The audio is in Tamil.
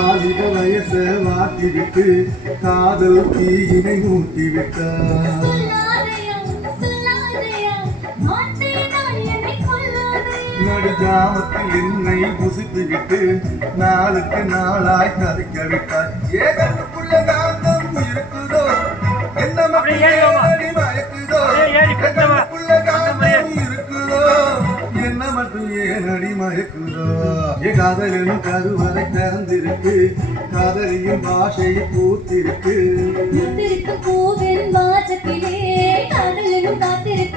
வாலிப வயச வாட்டிவிட்டு காதல் தீயினை ஊட்டிவிட்டார். நடுஜாமத்தில் என்னை புசித்துவிட்டு நாளுக்கு நாளாய் கதைக்க விட்டார். ஏகத்துக்குள்ள காந்தம் இருக்குதோ என்ன மயக்குதோ, ஏகத்துக்குள்ள காந்தம் இருக்குதோ என்ன மட்டும் ஏனடி மயக்குதோ. என் காதலின் கருவறை திறந்திருக்கு, காதலியின் பாஷை பூத்திருக்கு. பூவின் வாசத்திலே காதலின் காத்திருக்கு.